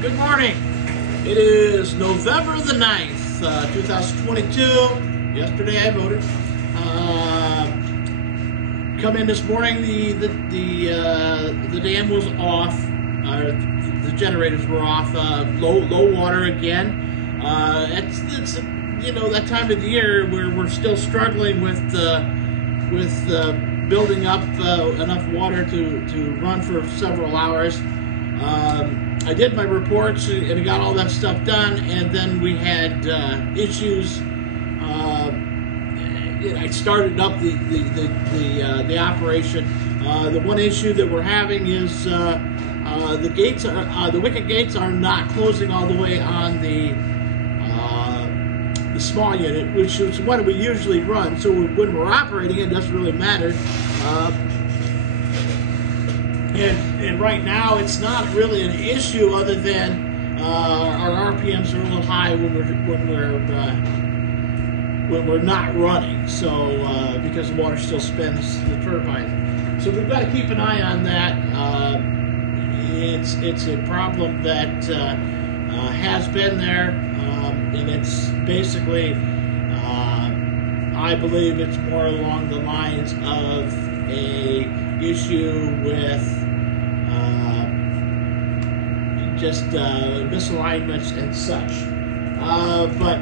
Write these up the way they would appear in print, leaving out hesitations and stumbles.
Good morning. It is November the 9th, 2022. Yesterday I voted. Come in this morning, the dam was off. The generators were off. Low water again. It's you know, that time of the year where we're still struggling with building up enough water to run for several hours. I did my reports and I got all that stuff done, and then we had issues. I started up the operation. The one issue that we're having is the gates are the wicket gates are not closing all the way on the small unit, which is what we usually run. So when we're operating, it doesn't really matter. And right now, it's not really an issue, other than our RPMs are a little high when we're not running. So because the water still spins the turbine, so we've got to keep an eye on that. It's a problem that has been there, and it's basically, I believe it's more along the lines of a issue with just misalignments and such. But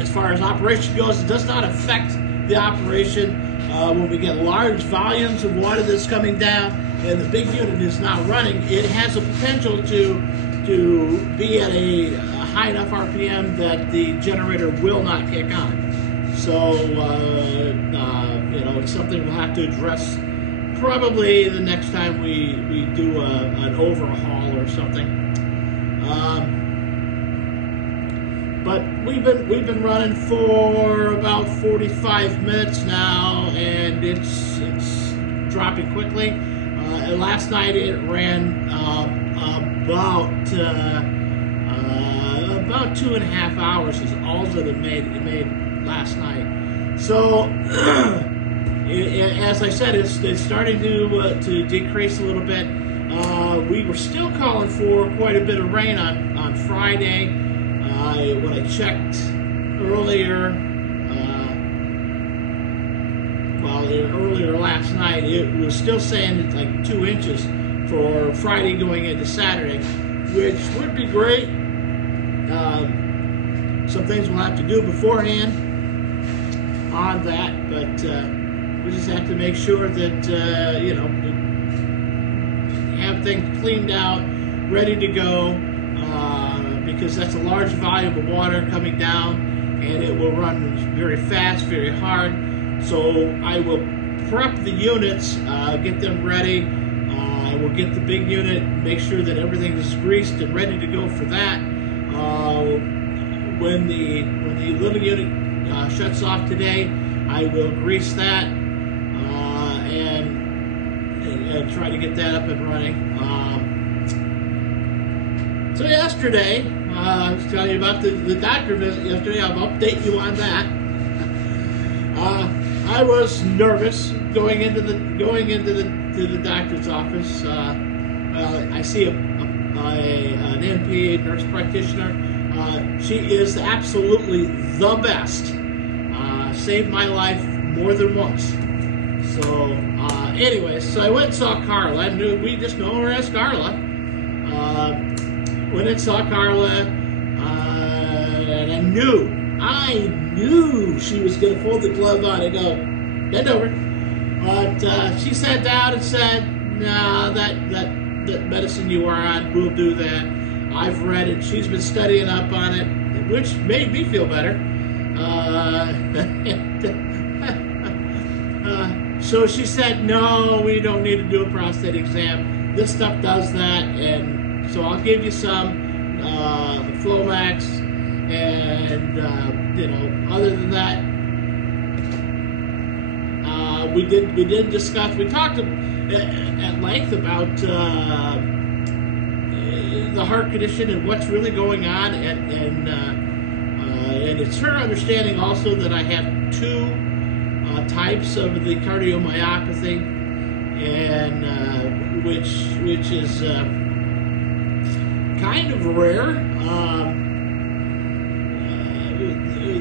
as far as operation goes, it does not affect the operation. When we get large volumes of water that's coming down and the big unit is not running, it has a potential to be at a high enough RPM that the generator will not kick on. So you know, it's something we'll have to address probably the next time we do an overhaul or something. But we've been running for about 45 minutes now, and it's dropping quickly. And last night it ran about 2.5 hours is all that it made last night. So as I said, it's starting to decrease a little bit. We were still calling for quite a bit of rain on Friday. When I checked earlier, earlier last night, it was still saying it's like 2 inches for Friday going into Saturday, which would be great. Some things we'll have to do beforehand on that, but we just have to make sure that you know, have things cleaned out, ready to go, because that's a large volume of water coming down, and it will run very fast, very hard. So I will prep the units, get them ready. I will get the big unit, make sure that everything is greased and ready to go for that. When the little unit shuts off today, I will grease that and try to get that up and running. So yesterday, I was telling you about the doctor visit yesterday. I'll update you on that. I was nervous going into the doctor's office. I see an NP, a nurse practitioner. She is absolutely the best. Saved my life more than once. So, anyways, so I went and saw Carla. We just know her as Carla. Went and saw Carla, and I knew she was going to pull the glove on and go, bend over. But she sat down and said, "No, that medicine you are on will do that. I've read it." She's been studying up on it, which made me feel better. So she said, "No, we don't need to do a prostate exam. This stuff does that, and so I'll give you some Flomax, and you know, other than that, we did discuss. We talked at length about the heart condition and what's really going on, and it's her understanding also that I have 2 types of the cardiomyopathy, and which is kind of rare.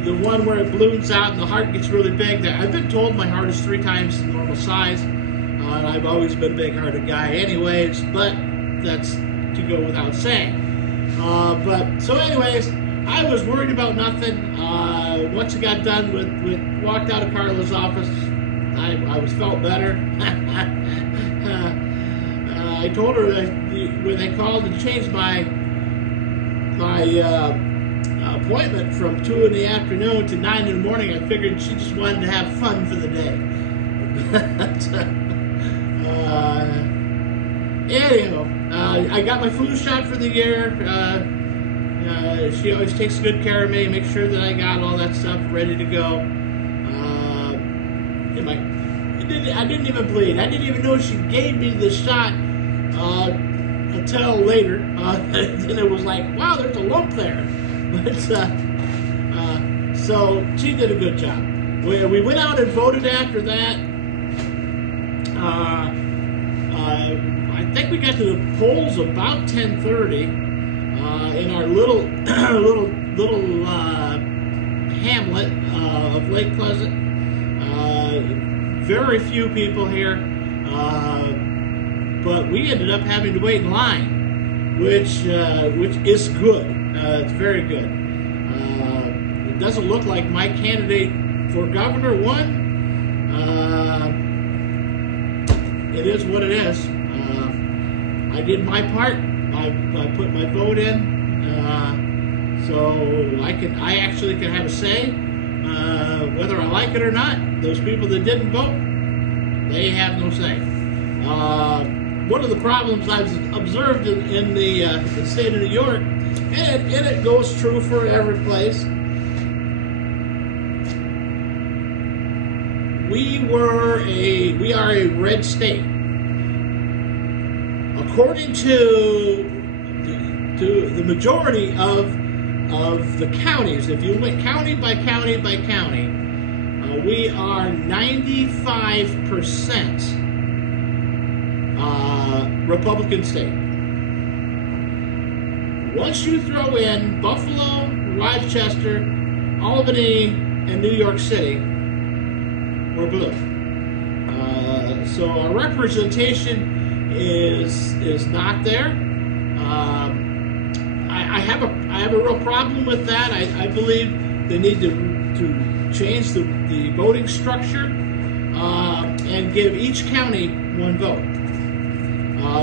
The one where it balloons out and the heart gets really big. I've been told my heart is 3 times the normal size. And I've always been a big-hearted guy anyways, but that's to go without saying. So anyways, I was worried about nothing. Once I got done walked out of Carla's office, I felt better. I told her that when they called and changed my appointment from 2 in the afternoon to 9 in the morning, I figured she just wanted to have fun for the day. Anyhow, I got my flu shot for the year. She always takes good care of me, makes sure that I got all that stuff ready to go. I didn't even bleed. I didn't even know she gave me the shot until later. Then it was like, wow, there's a lump there. But so she did a good job. We went out and voted after that. I think we got to the polls about 10:30 in our little hamlet of Lake Pleasant. Very few people here, but we ended up having to wait in line, which is good. It's very good. It doesn't look like my candidate for governor won. It is what it is. I did my part. I put my vote in, so I actually can have a say whether I like it or not. Those people that didn't vote, they have no say. One of the problems I've observed in the state of New York, and it goes true for every place, we are a red state. According to the majority of the counties, if you went county by county by county, we are 95% Republican state. Once you throw in Buffalo, Rochester, Albany, and New York City, we're blue. So our representation is not there. I have a real problem with that. I believe they need to change the voting structure and give each county one vote.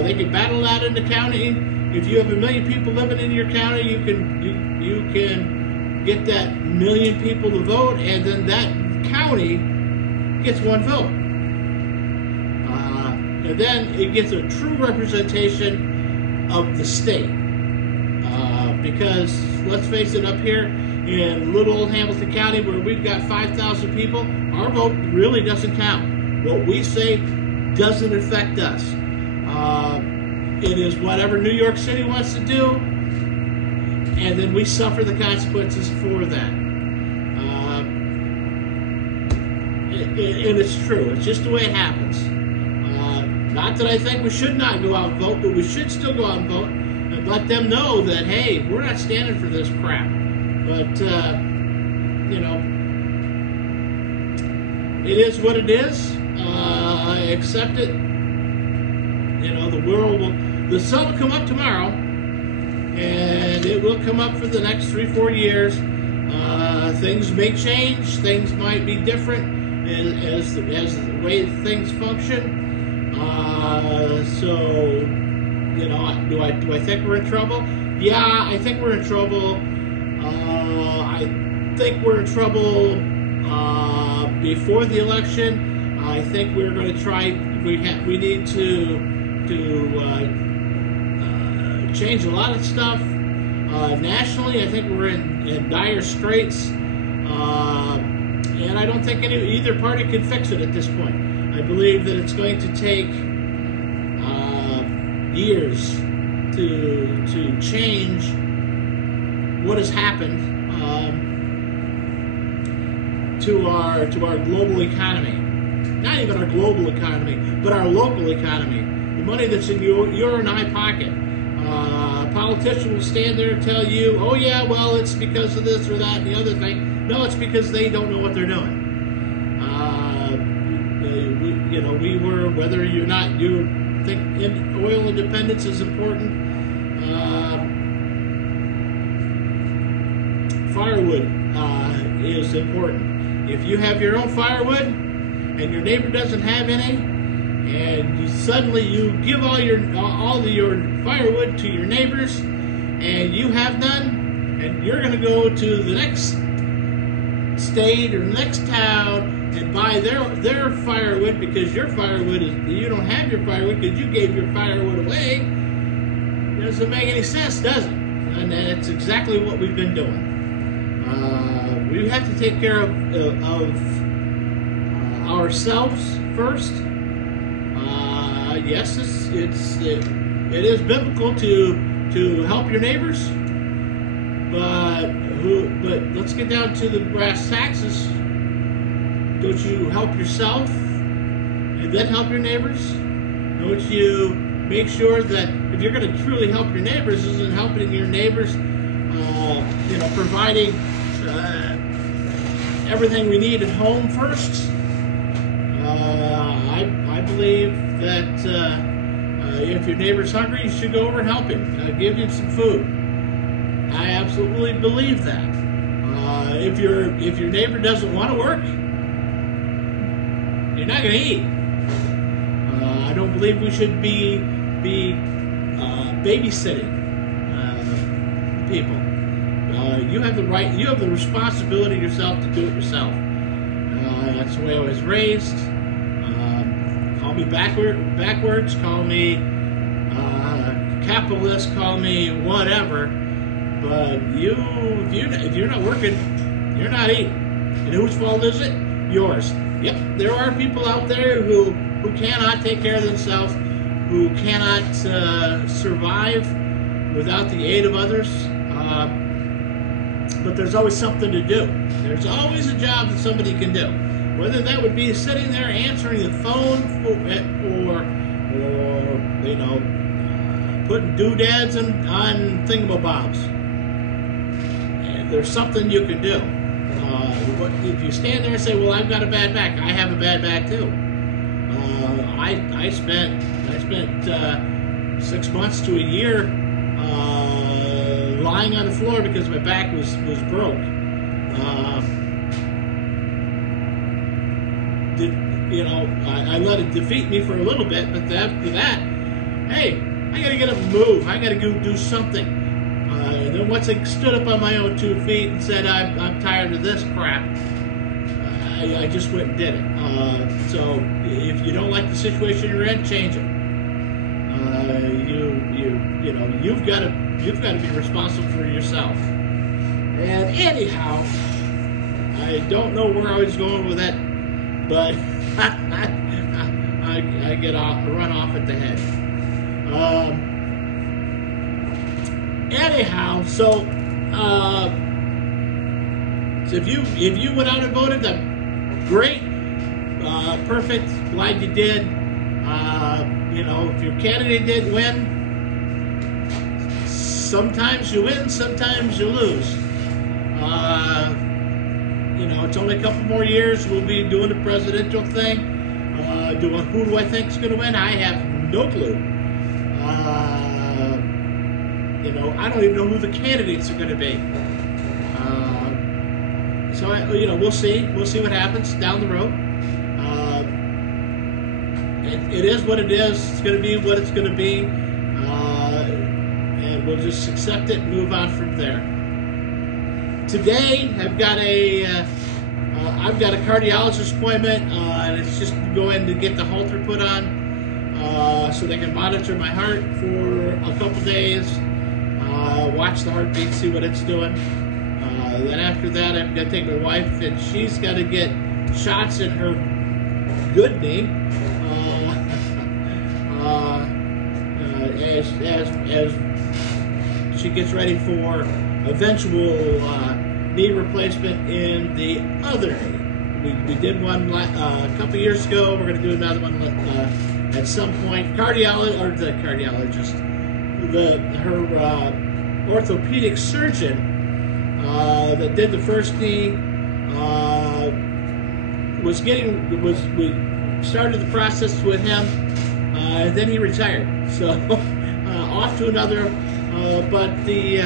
They can battle that in the county. If you have 1 million people living in your county, you can get that 1 million people to vote, and then that county gets one vote. And then it gets a true representation of the state. Because, let's face it, up here in little old Hamilton County, where we've got 5,000 people, our vote really doesn't count. What we say doesn't affect us. It is whatever New York City wants to do, and then we suffer the consequences for that. And it's true. It's just the way it happens. Not that I think we should not go out and vote, but we should still go out and vote and let them know that, hey, we're not standing for this crap. But, you know, it is what it is. I accept it. You know, the sun will come up tomorrow, and it will come up for the next 3-4 years. Things may change. Things might be different as the way things function. So, you know, do I think we're in trouble? Yeah, I think we're in trouble. I think we're in trouble before the election. I think we're going to try. We need to change a lot of stuff. Nationally, I think we're in dire straits, and I don't think either party can fix it at this point. I believe that it's going to take years to change what has happened to our global economy. Not even our global economy, but our local economy. The money that's in your and I pocket. politician will stand there and tell you, oh yeah, well, it's because of this or that and the other thing. No, it's because they don't know what they're doing. We were, whether you're not, you think oil independence is important. Firewood is important. If you have your own firewood and your neighbor doesn't have any, and suddenly you give all of your firewood to your neighbors, and you have none, and you're going to go to the next state or the next town and buy their firewood because your firewood you don't have your firewood because you gave your firewood away. It doesn't make any sense, does it? And that's exactly what we've been doing. We have to take care of ourselves first. Yes, it is biblical to help your neighbors, but let's get down to the brass taxes. Don't you help yourself and then help your neighbors? Don't you make sure that if you're going to truly help your neighbors, isn't helping your neighbors, providing everything we need at home first? I believe that if your neighbor's hungry, you should go over and help him. Give him some food. I absolutely believe that. If your neighbor doesn't want to work, you're not going to eat. I don't believe we should be babysitting people. You have the right, you have the responsibility yourself to do it yourself. That's the way I was raised. Call me backwards, call me capitalist, call me whatever. But if you're not working, you're not eating. And whose fault is it? Yours. Yep, there are people out there who cannot take care of themselves, who cannot survive without the aid of others. But there's always something to do. There's always a job that somebody can do. Whether that would be sitting there answering the phone or putting doodads on thingamabobs. And there's something you can do. If you stand there and say, well, I've got a bad back, I have a bad back too. I spent 6 months to a year lying on the floor because my back was broke. I let it defeat me for a little bit, but after that, hey, I got to get up and move. I got to go do something. And then once I stood up on my own 2 feet and said, I'm tired of this crap, I just went and did it. So if you don't like the situation you're in, change it. You've got to be responsible for yourself. And anyhow, I don't know where I was going with that, but I run off at the head. Anyhow, so if you went out and voted, then great, perfect, glad you did. If your candidate did win, sometimes you win, sometimes you lose. It's only a couple more years. We'll be doing the presidential thing. Who do I think is going to win? I have no clue. I don't even know who the candidates are going to be. We'll see. We'll see what happens down the road. It is what it is. It's going to be what it's going to be. And we'll just accept it and move on from there. Today, I've got a cardiologist appointment, and it's just going to get the Holter put on so they can monitor my heart for a couple days, watch the heartbeat, see what it's doing. Then after that, I'm going to take my wife, and she's got to get shots in her good knee as she gets ready for eventual knee replacement in the other knee. We did one a couple years ago. We're going to do another one at some point. The her orthopedic surgeon that did the first knee we started the process with him, and then he retired. So off to another. But the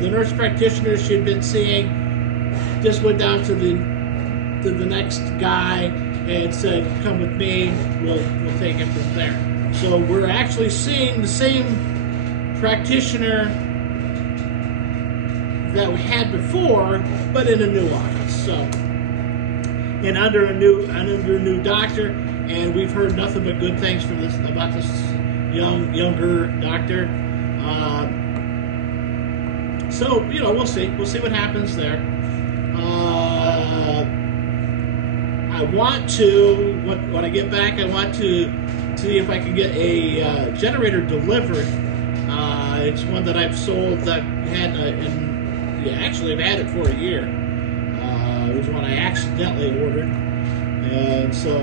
nurse practitioner she had been seeing just went down to the next guy and said, "Come with me. We'll take it from there." So we're actually seeing the same practitioner that we had before, but in a new office. So, and under a new doctor, and we've heard nothing but good things from about this younger doctor. So we'll see what happens there. I want to when I get back, I want to see if I can get a generator delivered. It's one that I've sold that had actually I've had it for a year. It was one I accidentally ordered, and so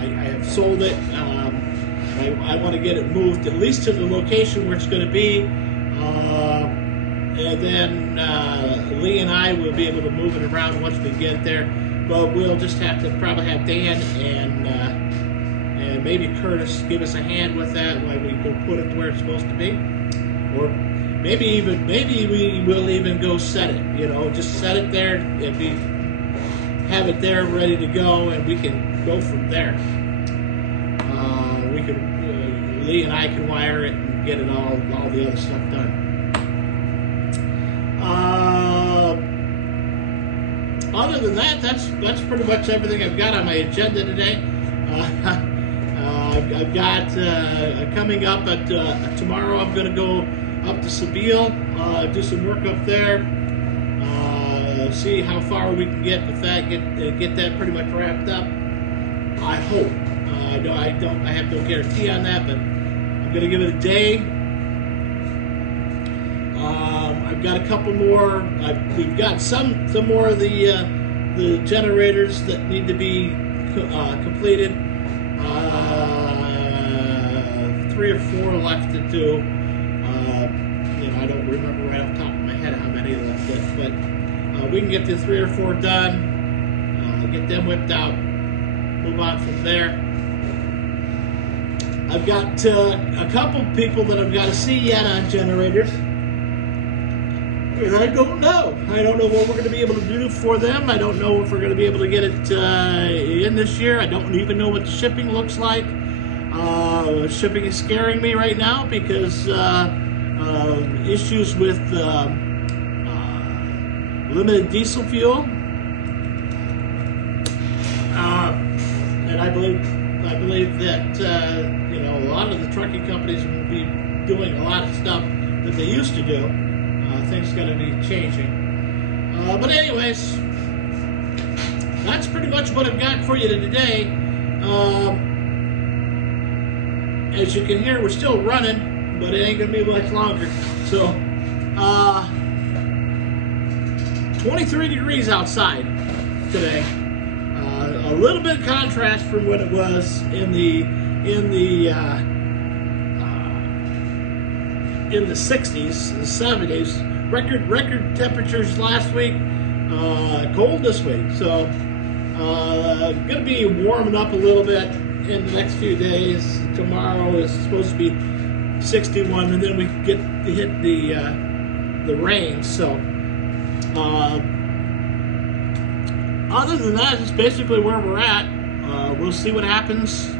I have sold it. I want to get it moved at least to the location where it's going to be, and then Lee and I will be able to move it around once we get there. But we'll just have to probably have Dan and maybe Curtis give us a hand with that while we go put it where it's supposed to be, or maybe we will even go set it. Just set it there and have it there ready to go, and we can go from there. Lee and I can wire it and get it all the other stuff done. Other than that, that's pretty much everything I've got on my agenda today. I've got coming up at tomorrow. I'm going to go up to Sebile, do some work up there, see how far we can get with that, get that pretty much wrapped up. I hope. I have no guarantee on that, but I'm going to give it a day. I've got a couple more. We've got some more of the generators that need to be completed. 3 or 4 left to do. I don't remember right off the top of my head how many left it, but we can get the 3 or 4 done, get them whipped out, move on from there. I've got a couple people that I've got to see yet on generators. And I don't know. I don't know what we're going to be able to do for them. I don't know if we're going to be able to get it in this year. I don't even know what the shipping looks like. Shipping is scaring me right now because issues with limited diesel fuel. And I believe that a lot of the trucking companies will be doing a lot of stuff that they used to do. Things got to be changing. But anyways, that's pretty much what I've got for you today. As you can hear, we're still running, but it ain't going to be much longer. So, 23 degrees outside today. A little bit of contrast from what it was in the 60s, the 70s. Record temperatures last week. Cold this week. So, going to be warming up a little bit in the next few days. Tomorrow is supposed to be 61, and then we hit the rain. So, other than that, it's basically where we're at. We'll see what happens.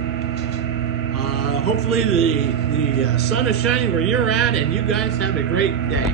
Hopefully the sun is shining where you're at, and you guys have a great day.